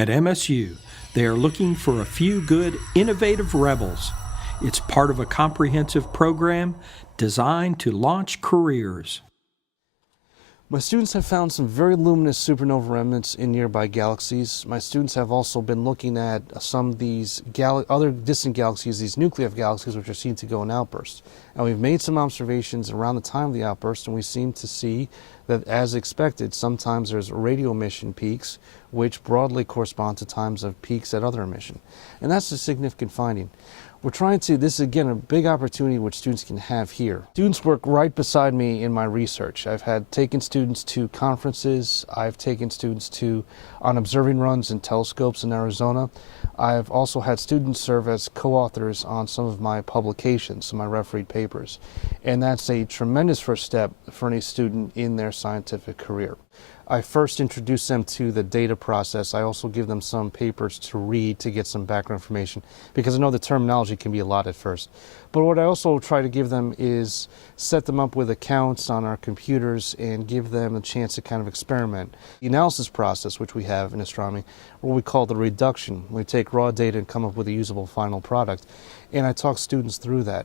At MSU, they are looking for a few good, innovative rebels. It's part of a comprehensive program designed to launch careers. My students have found some very luminous supernova remnants in nearby galaxies. My students have also been looking at some of these other distant galaxies, these nuclei galaxies, which are seen to go in outbursts. And we've made some observations around the time of the outburst, and we seem to see that, as expected, sometimes there's radio emission peaks, which broadly correspond to times of peaks at other emission. And that's a significant finding. We're trying to, this is again a big opportunity which students can have here. Students work right beside me in my research. I've taken students to conferences, I've taken students on observing runs in telescopes in Arizona. I've also had students serve as co-authors on some of my publications, some of my refereed papers. And that's a tremendous first step for any student in their scientific career. I first introduce them to the data process. I also give them some papers to read to get some background information, because I know the terminology can be a lot at first. But what I also try to give them is set them up with accounts on our computers and give them a chance to kind of experiment. The analysis process, which we have in astronomy, what we call the reduction. We take raw data and come up with a usable final product. And I talk students through that.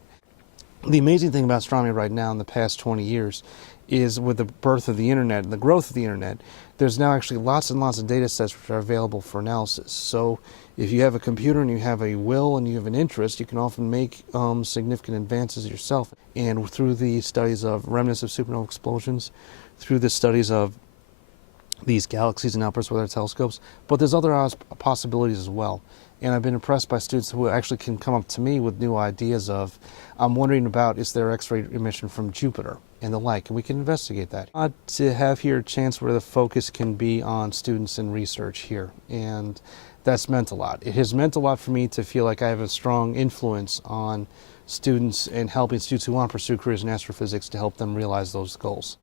The amazing thing about astronomy right now in the past 20 years is, with the birth of the internet and the growth of the internet, there's now actually lots and lots of data sets which are available for analysis. So if you have a computer and you have a will and you have an interest, you can often make significant advances yourself. And through the studies of remnants of supernova explosions, through the studies of these galaxies and outbursts with our telescopes, but there's other possibilities as well. And I've been impressed by students who actually can come up to me with new ideas of, I'm wondering about, is there X-ray emission from Jupiter and the like, and we can investigate that. To have here a chance where the focus can be on students and research here, and that's meant a lot. It has meant a lot for me to feel like I have a strong influence on students and helping students who want to pursue careers in astrophysics to help them realize those goals.